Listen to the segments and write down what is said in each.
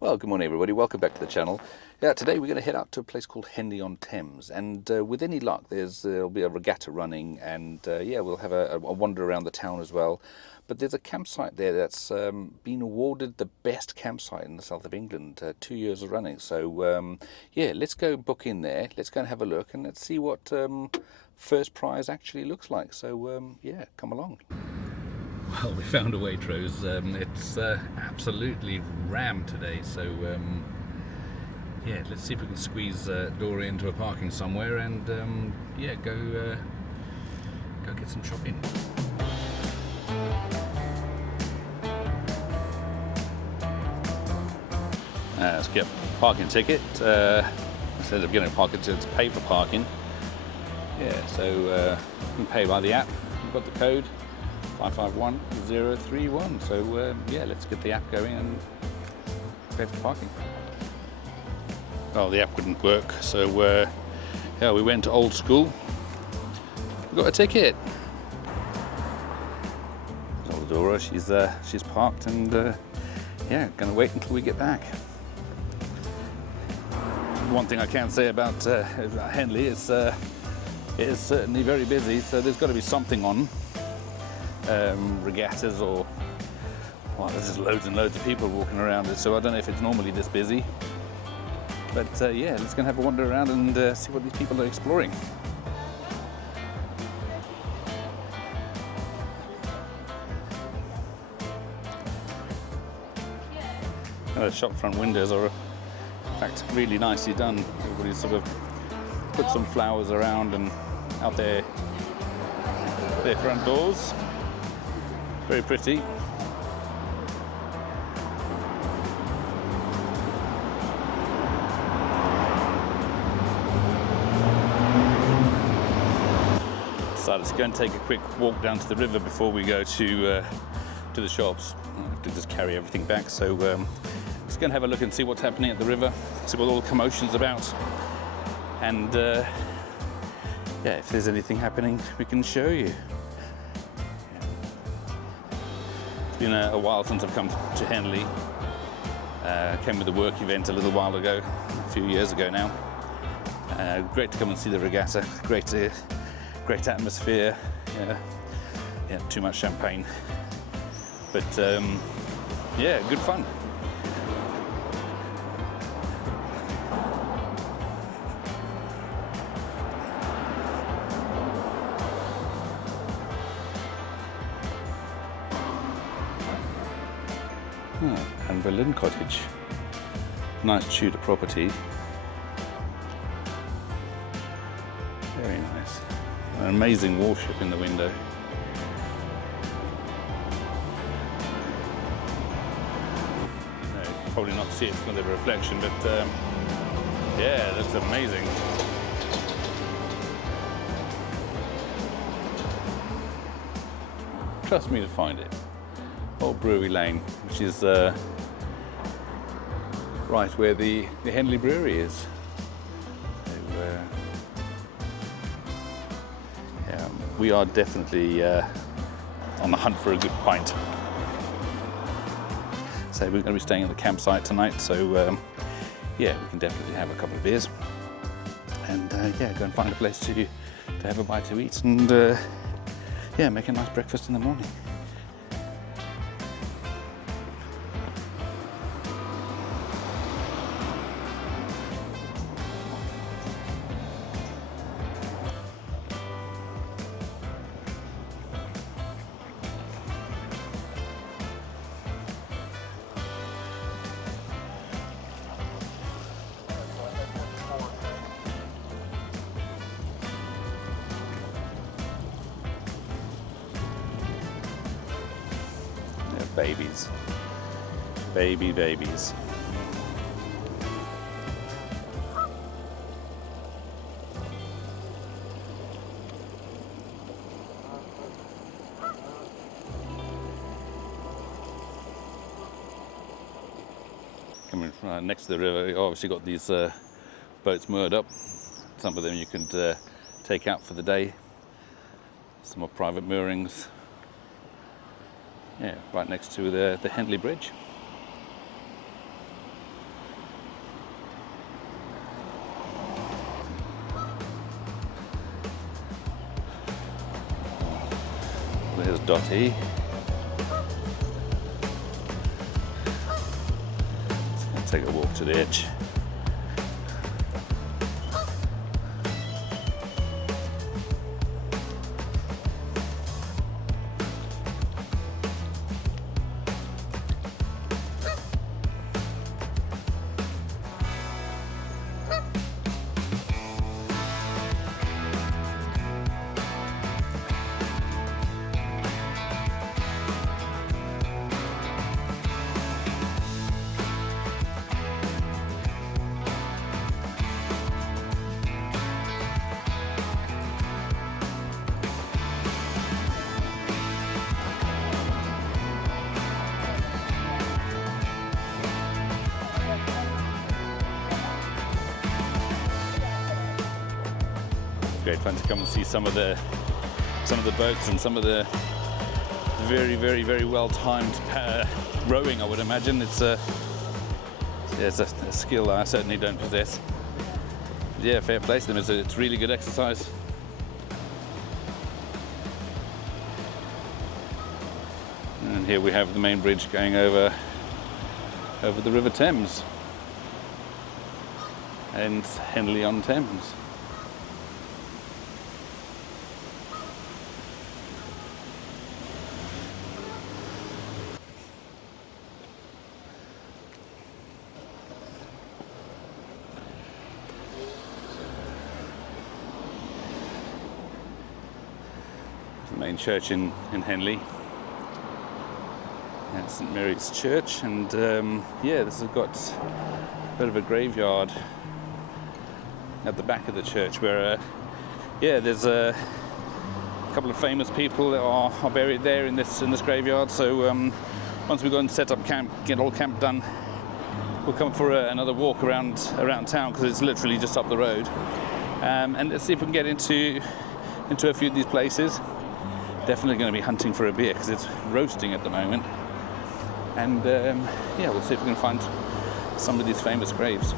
Well, good morning everybody, welcome back to the channel. Today we're going to head out to a place called Henley on Thames, and with any luck there'll be a regatta running, and we'll have a wander around the town as well. But there's a campsite there that's been awarded the best campsite in the south of England 2 years running. So let's go book in there, let's go and have a look, and let's see what first prize actually looks like. So come along. Well, we found a Waitrose. It's absolutely rammed today, so let's see if we can squeeze Dora into a parking somewhere and go get some shopping. Let's get a parking ticket. Instead of getting a parking ticket, pay for parking. So you can pay by the app. We've got the code 551031. So let's get the app going and pay for parking. Well, the app wouldn't work, so we went to old school. We got a ticket. Old Dora, she's parked, and gonna wait until we get back. One thing I can say about Henley is it is certainly very busy, so there's got to be something on. Regattas or there's just loads and loads of people walking around it, so I don't know if it's normally this busy, but let's go and have a wander around and see what these people are exploring. The shop front windows are in fact really nicely done. Everybody sort of put some flowers around and out their front doors. Very pretty. Decided to go and take a quick walk down to the river before we go to the shops. I have to just carry everything back, so just go and have a look and see what's happening at the river, see what all the commotion's about, and if there's anything happening we can show you. It's been a while since I've come to Henley. Came with a work event a little while ago, a few years ago now. Great to come and see the regatta. Great atmosphere. Too much champagne, but good fun. And Berlin Cottage, nice Tudor property, very nice. An amazing warship in the window. No, probably not see it from the reflection, but it looks amazing. Trust me to find it. Old Brewery Lane, which is right where the Henley Brewery is. So, we are definitely on the hunt for a good pint. So we're going to be staying at the campsite tonight, so we can definitely have a couple of beers and go and find a place to have a bite to eat and make a nice breakfast in the morning. Babies. Babies. Coming from next to the river, you obviously got these boats moored up. Some of them you could take out for the day. Some more private moorings. Yeah, right next to the Henley Bridge. There's Dottie. Let's take a walk to the edge. Great fun to come and see some of the boats and some of the very, very, very well timed rowing. I would imagine it's a skill I certainly don't possess. But yeah, fair play to them. It's really good exercise. And here we have the main bridge going over the River Thames and Henley on Thames. The main church in Henley. That's St Mary's Church, and yeah, this has got a bit of a graveyard at the back of the church where yeah, there's a couple of famous people that are buried there in this graveyard. So once we go and set up camp, get all camp done, we'll come for another walk around town, because it's literally just up the road, and let's see if we can get into a few of these places. Definitely going to be hunting for a beer because it's roasting at the moment. And yeah, we'll see if we can find some of these famous graves.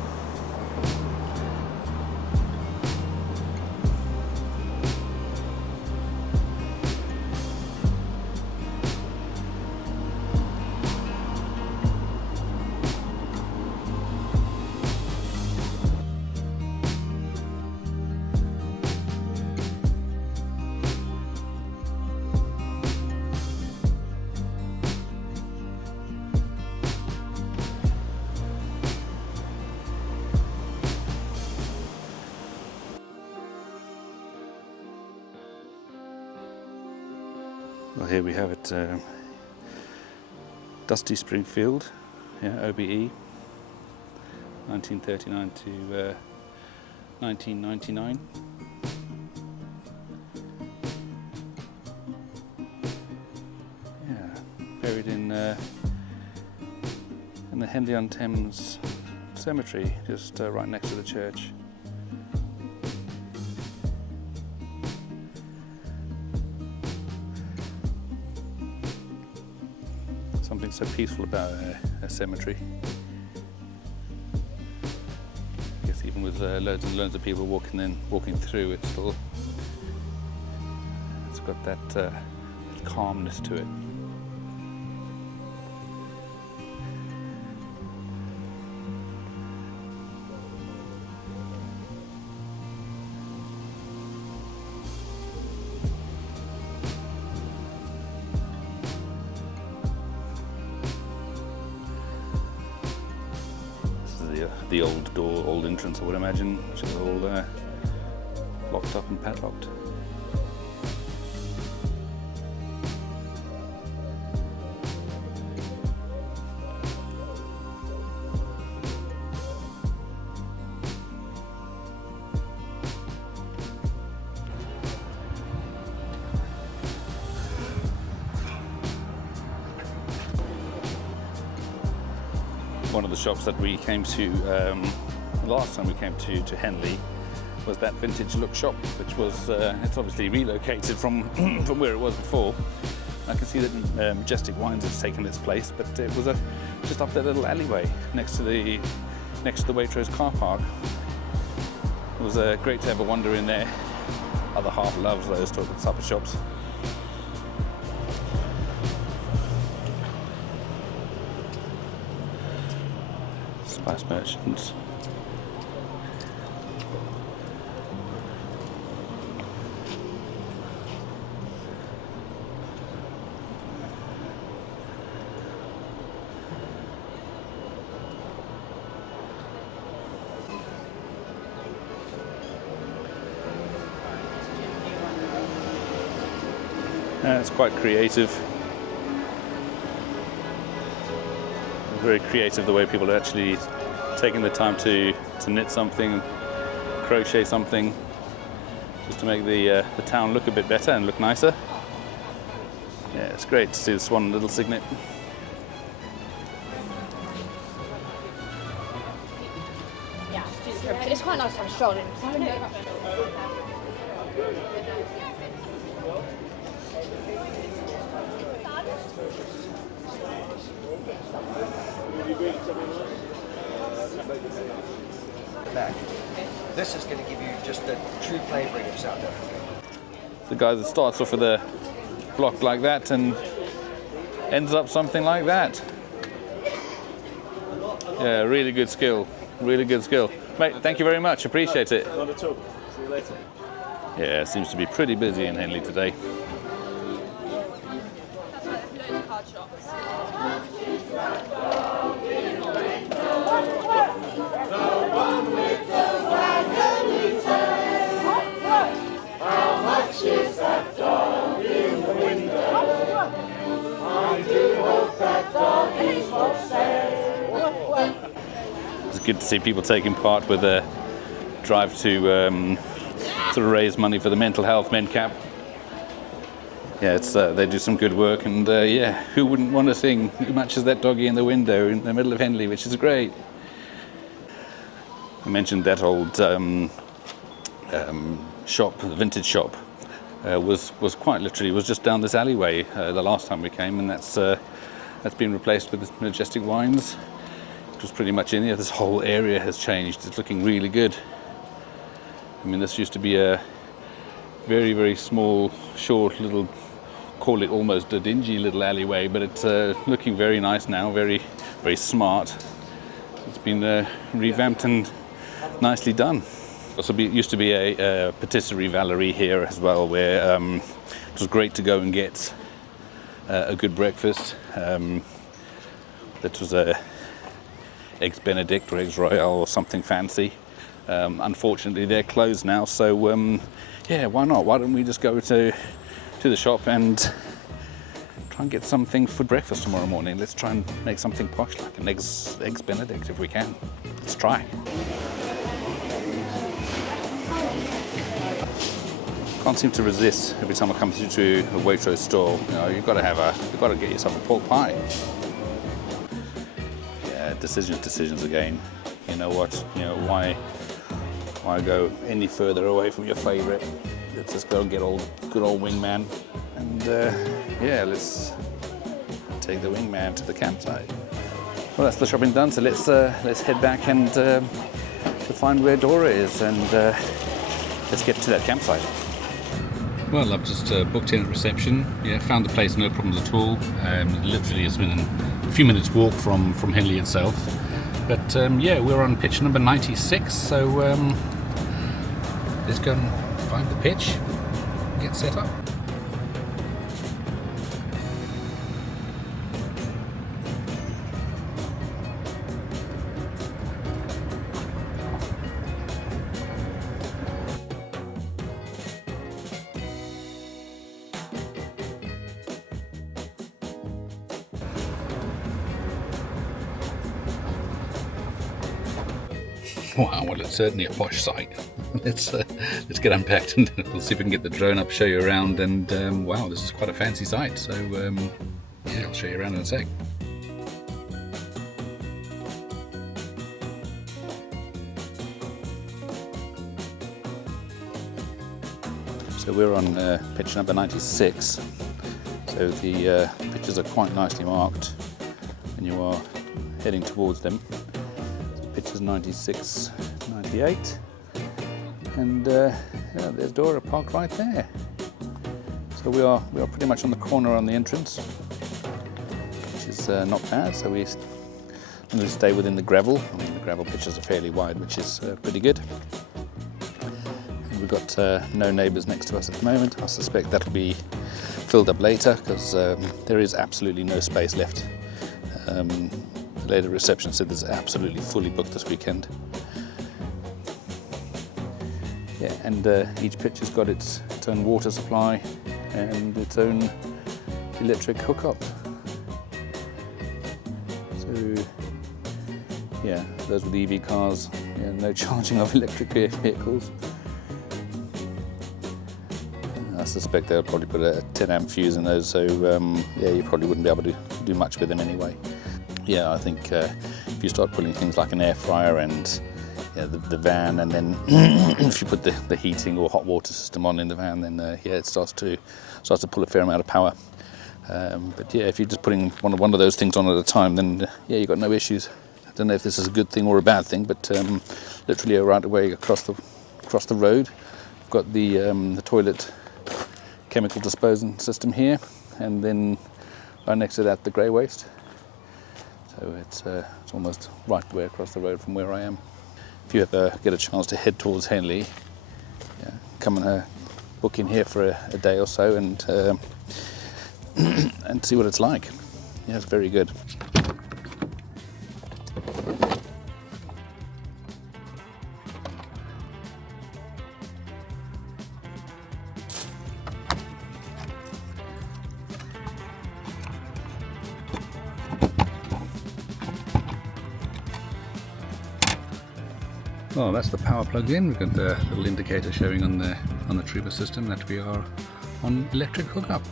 Well, here we have it, Dusty Springfield, yeah, OBE, 1939 to 1999. Yeah, buried in the Henley on Thames Cemetery, just right next to the church. Something so peaceful about a cemetery. I guess even with loads and loads of people walking through, it's got that calmness to it. The old door, old entrance, I would imagine, which is all locked up and padlocked. One of the shops that we came to last time we came to Henley was that vintage look shop, which was it's obviously relocated from from where it was before. I can see that Majestic Wines has taken its place, but it was just up that little alleyway next to the Waitrose car park. It was great to have a wander in there. Other half loves those type of shops. Spice merchants. It's quite creative. Very creative the way people are actually taking the time to knit something, crochet something, just to make the town look a bit better and look nicer. Yeah, it's great to see this one little signet. Yeah, it's quite nice to have a stroll in. This is going to give you just the true flavouring of South Africa. The guy that starts off with a block like that and ends up something like that. Yeah, really good skill. Really good skill. Mate, thank you very much. Appreciate it. Not at all. See you later. Yeah, it seems to be pretty busy in Henley today. It's good to see people taking part with a drive to sort of raise money for the mental health MenCap. Yeah, they do some good work, and yeah, who wouldn't want to sing "Who Matches That Doggy in the Window" in the middle of Henley, which is great. I mentioned that old shop, the vintage shop, was quite literally was just down this alleyway the last time we came, and that's been replaced with Majestic Wines. It was pretty much in here. This whole area has changed. It's looking really good. I mean, this used to be a very, very small, short little, call it almost a dingy little alleyway, but it's looking very nice now, very, very smart. It's been revamped and nicely done. Also, used to be a patisserie Valerie here as well, where it was great to go and get a good breakfast. That was a Eggs Benedict or Eggs Royale or something fancy. Unfortunately, they're closed now, so yeah, why not? Why don't we just go to the shop and try and get something for breakfast tomorrow morning? Let's try and make something posh, like an Eggs Benedict if we can. Let's try. Can't seem to resist every time I come to a Waitrose store. You know, you've got to get yourself a pork pie. Yeah, decisions again. You know what? You know why go any further away from your favourite? Let's just go get good old Wingman, and yeah, let's take the Wingman to the campsite. Well, that's the shopping done. So let's head back and to find where Dora is, and let's get to that campsite. Well, I've just booked in at reception. Yeah, found the place, no problems at all. Literally, it's been a few minutes walk from Henley itself. But yeah, we're on pitch number 96, so let's go and find the pitch, get set up. Wow, well, it's certainly a posh site. Let's get unpacked and we'll see if we can get the drone up, show you around, and wow, this is quite a fancy site. So yeah, I'll show you around in a sec. So we're on pitch number 96. So the pitches are quite nicely marked, and you are heading towards them. Pitch is 96, 98, and yeah, there's Dora parked right there. So we are pretty much on the corner on the entrance, which is not bad. So we I'm going to stay within the gravel. I mean, the gravel pitches are fairly wide, which is pretty good. And we've got no neighbours next to us at the moment. I suspect that'll be filled up later because there is absolutely no space left. The lady reception said there's absolutely fully booked this weekend. Yeah, and each pitch has got its own water supply and its own electric hookup. So, yeah, those with EV cars, yeah, no charging of electric vehicles. I suspect they'll probably put a 10 amp fuse in those, so yeah, you probably wouldn't be able to do much with them anyway. Yeah, I think if you start putting things like an air fryer and the van, and then if you put the heating or hot water system on in the van, then yeah, it starts to pull a fair amount of power. But yeah, if you're just putting one of those things on at a time, then yeah, you've got no issues. I don't know if this is a good thing or a bad thing, but literally right away across the road, we've got the toilet chemical disposal system here, and then right next to that the grey waste. So it's almost right the way across the road from where I am. If you ever get a chance to head towards Henley, yeah, come and book in here for a day or so and and see what it's like. Yeah, it's very good. Well, that's the power plugged in. We've got the little indicator showing on the trooper system that we are on electric hookup.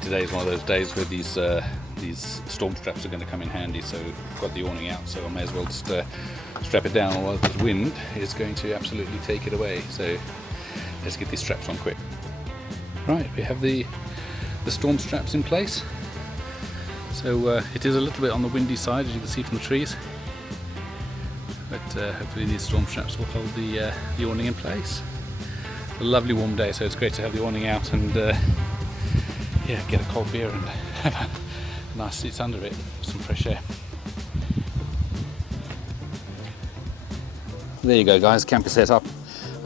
Today is one of those days where these storm straps are going to come in handy, so I've got the awning out, so I may as well just strap it down, otherwise this wind is going to absolutely take it away. So let's get these straps on quick. Right, we have the storm straps in place. So it is a little bit on the windy side, as you can see from the trees, but hopefully these storm straps will hold the awning in place. It's a lovely warm day, so it's great to have the awning out and yeah, get a cold beer and have a nice seats under it, some fresh air. There you go, guys, camp is set up.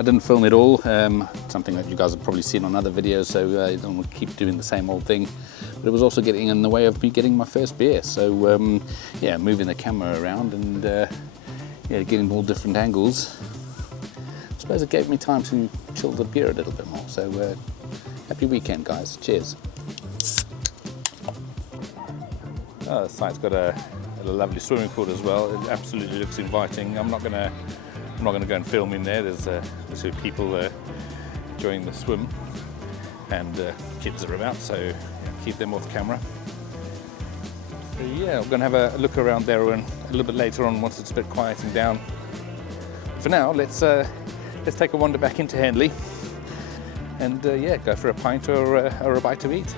I didn't film it all, something that you guys have probably seen on other videos, so I don't want to keep doing the same old thing. But it was also getting in the way of me getting my first beer, so yeah, moving the camera around and yeah, getting all different angles. I suppose it gave me time to chill the beer a little bit more, so happy weekend, guys. Cheers. Oh, the site's got a lovely swimming pool as well. It absolutely looks inviting. I'm not gonna go and film in there. There's people enjoying the swim, and kids are about, so yeah, keep them off camera. So yeah, I'm gonna have a look around there a little bit later on once it's a bit quieting down. For now, let's take a wander back into Henley, and yeah, go for a pint or a bite to eat.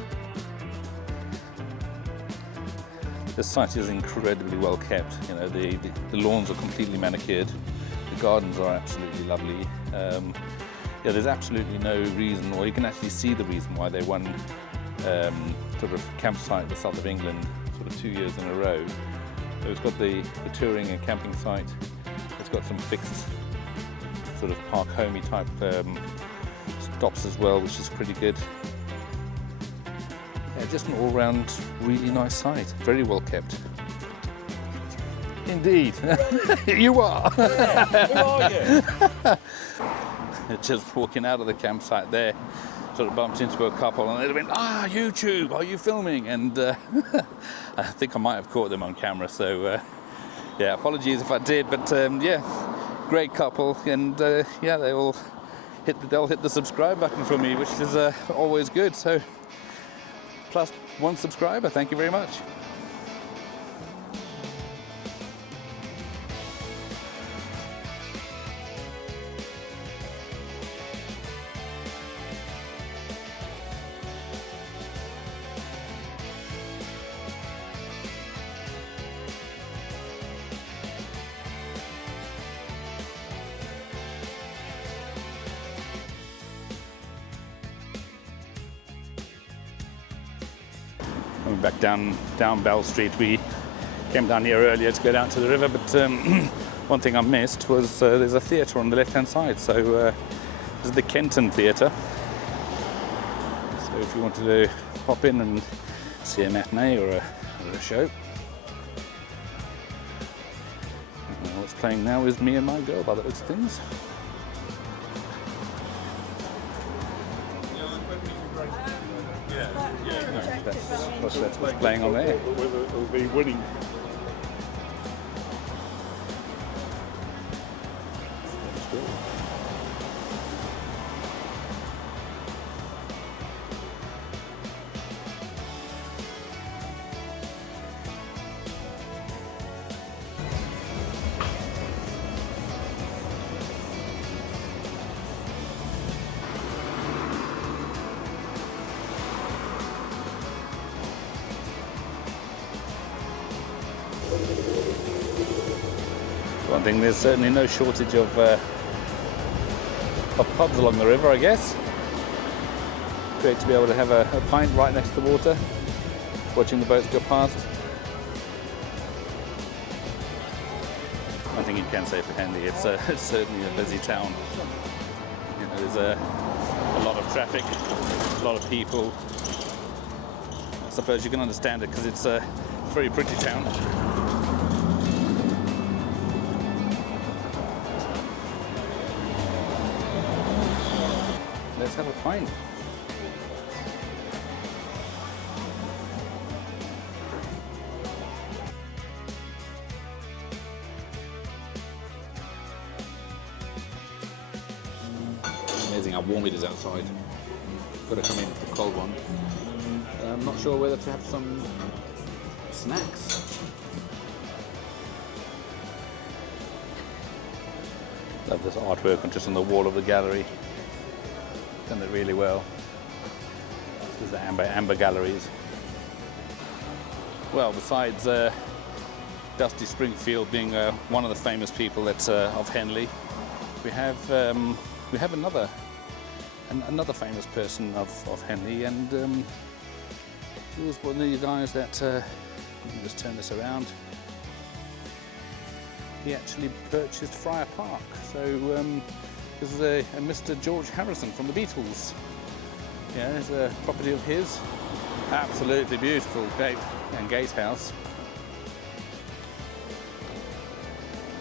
This site is incredibly well kept. You know, the lawns are completely manicured. The gardens are absolutely lovely. Yeah, there's absolutely no reason, or you can actually see the reason why they won sort of campsite in the south of England sort of 2 years in a row. So it's got the touring and camping site. It's got some fixed sort of park homey type stops as well, which is pretty good. Yeah, just an all-round really nice site, very well kept. Indeed, you are. Yeah, who are you? Just walking out of the campsite there, sort of bumped into a couple, and they went, "Ah, YouTube, are you filming?" And I think I might have caught them on camera, so yeah, apologies if I did, but yeah, great couple, and yeah, they'll hit the subscribe button for me, which is always good. So. Plus one subscriber, thank you very much. Coming back down Bell Street, we came down here earlier to go down to the river, but one thing I missed was there's a theatre on the left-hand side. So this is the Kenton Theatre. So if you wanted to pop in and see a matinee or a show. What's playing now is Me and My Girl by the looks of things. That's what's playing on there. Whether it'll be winning. One thing, there's certainly no shortage of pubs along the river, I guess. Great to be able to have a pint right next to the water, watching the boats go past. One thing you can say for Henley, it's certainly a busy town. You know, there's a lot of traffic, a lot of people. I suppose you can understand it because it's a very pretty town. Let's have a pint. Amazing how warm it is outside. Got to come in for the cold one. I'm not sure whether to have some snacks. Love this artwork on just on the wall of the gallery. Done it really well. This is the amber galleries. Well, besides Dusty Springfield being one of the famous people that's of Henley, we have another famous person of Henley, and he was one of the guys that. Let me just turn this around. He actually purchased Friar Park. So. This is a Mr. George Harrison from the Beatles. Yeah, there's a property of his. Absolutely beautiful gatehouse.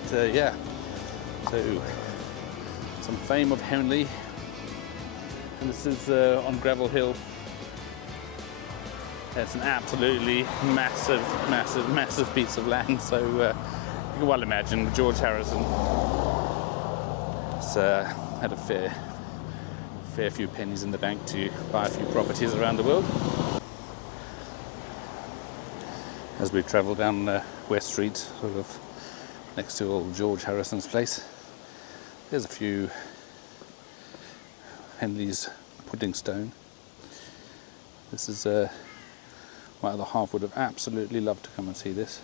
So yeah, so some fame of Henley. And this is on Gravel Hill. It's an absolutely massive piece of land. So you can well imagine George Harrison had a fair few pennies in the bank to buy a few properties around the world. As we travel down West Street, sort of next to old George Harrison's place, there's a few Henley's pudding stone. This is my other half would have absolutely loved to come and see this.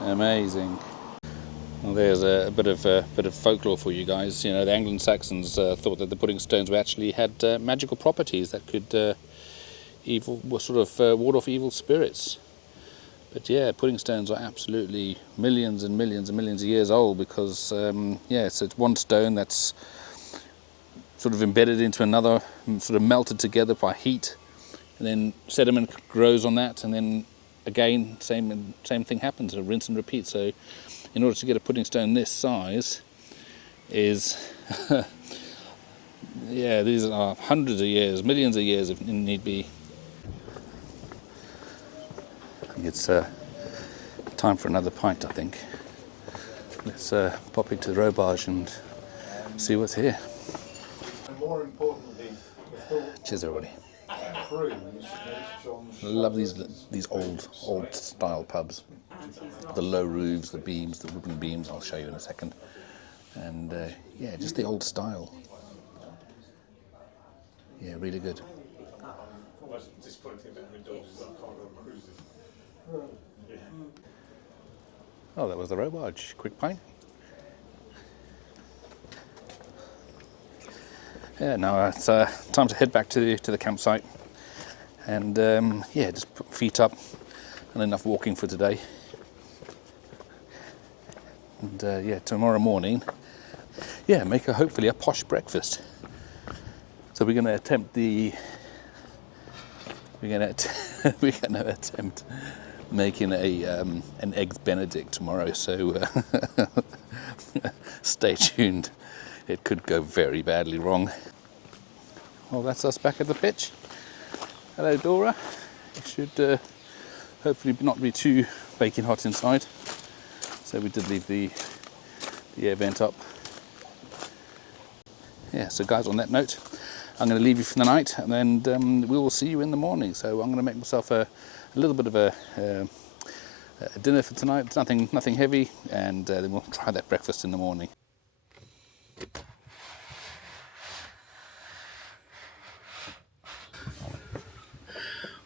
Amazing. Well, there's a bit of folklore for you guys. You know, the Anglo-Saxons thought that the pudding stones actually had magical properties that could ward off evil spirits. But yeah, pudding stones are absolutely millions and millions and millions of years old because so it's one stone that's sort of embedded into another, sort of melted together by heat, and then sediment grows on that, and then again, same thing happens, a rinse and repeat. So in order to get a pudding stone this size is, yeah, these are hundreds of years, millions of years if need be. It's time for another pint, I think. Let's pop into the Robage and see what's here. And more importantly, the thought Cheers, everybody. cruise makes John's I love these old style pubs. The low roofs, the beams, the wooden beams. I'll show you in a second. And yeah, just the old style. Yeah, really good. almost disappointing about the dogs is that I can't go on cruises. Yeah. Oh, that was the Robage. Quick pint. Yeah, now it's time to head back to the campsite, and yeah, just put feet up and enough walking for today. And yeah, tomorrow morning, yeah, make hopefully a posh breakfast. So we're going to attempt we're going to attempt making an eggs Benedict tomorrow. So stay tuned. It could go very badly wrong. Well, that's us back at the pitch. Hello, Dora. It should hopefully not be too baking hot inside. So we did leave the air vent up. Yeah, so guys, on that note, I'm going to leave you for the night, and then we will see you in the morning. So I'm going to make myself a little bit of a dinner for tonight. It's nothing heavy, and then we'll try that breakfast in the morning.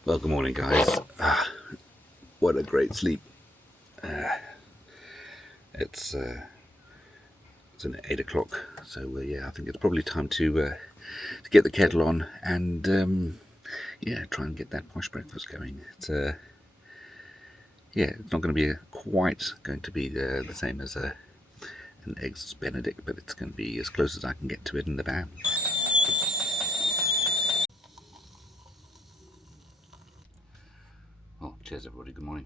Well, good morning, guys. What a great sleep. It's an 8 o'clock, so yeah, I think it's probably time to get the kettle on and yeah, try and get that posh breakfast going. It's yeah, it's not going to be quite going to be the same as an eggs Benedict, but it's going to be as close as I can get to it in the van. Well, cheers everybody, good morning.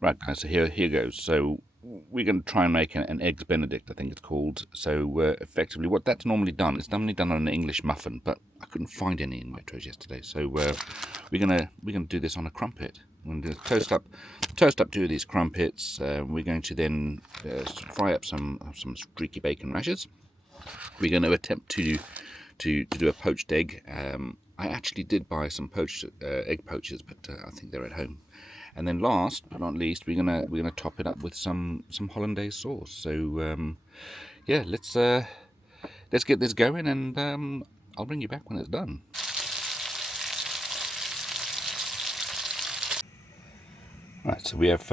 Right guys, so here goes. So we're going to try and make an eggs Benedict, I think it's called. So effectively what that's normally done, it's normally done on an English muffin, but I couldn't find any in Waitrose yesterday. So we're gonna do this on a crumpet. We're going to toast up 2 of these crumpets. We're going to then fry up some streaky bacon rashers. We're going to attempt to do a poached egg. I actually did buy some poached egg poachers, but I think they're at home. And then last but not least, we're gonna top it up with some hollandaise sauce. So yeah, let's get this going, and I'll bring you back when it's done. Right, so we have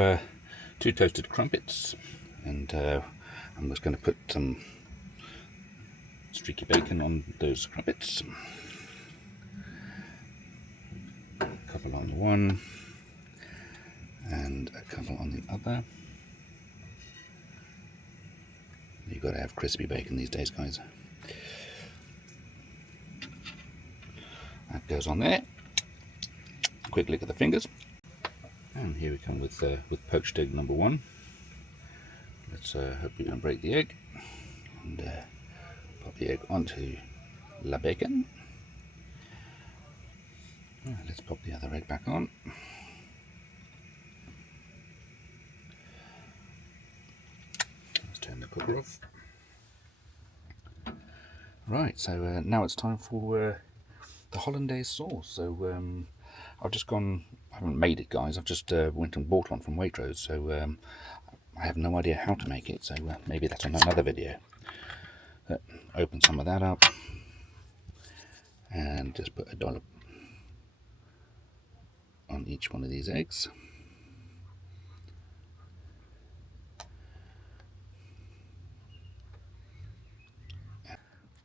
2 toasted crumpets, and I'm just going to put some streaky bacon on those crumpets. A couple on the one, and a couple on the other. You've got to have crispy bacon these days, guys. That goes on there. Quick lick of the fingers. And here we come with poached egg number 1. Let's hope we don't break the egg. And pop the egg onto la bacon. Let's pop the other egg back on. Let's turn the cooker off. Right, so now it's time for the hollandaise sauce. So I've just gone, I haven't made it, guys, I've just went and bought one from Waitrose, so I have no idea how to make it, so maybe that's on another video. Open some of that up and just put a dollop on each one of these eggs.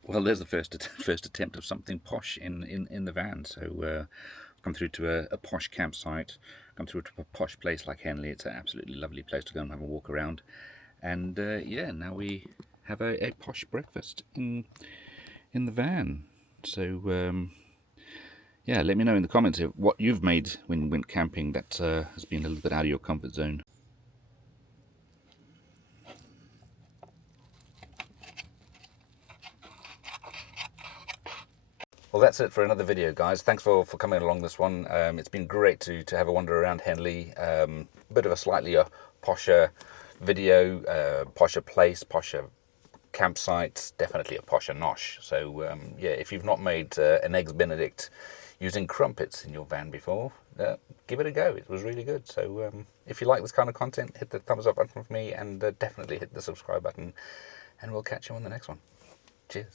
Well, there's the first attempt of something posh in the van. So come through to a posh campsite, come through to a posh place like Henley. It's an absolutely lovely place to go and have a walk around. And yeah, now we have a posh breakfast in the van. So yeah, let me know in the comments what you've made when you went camping that has been a little bit out of your comfort zone. Well, that's it for another video, guys. Thanks for coming along this one. It's been great to have a wander around Henley. A bit of a slightly posher video, posher place, posher campsite, definitely a posher NOSH. So yeah, if you've not made an eggs Benedict using crumpets in your van before, give it a go. It was really good. So if you like this kind of content, hit the thumbs up button for me, and definitely hit the subscribe button, and we'll catch you on the next one. Cheers.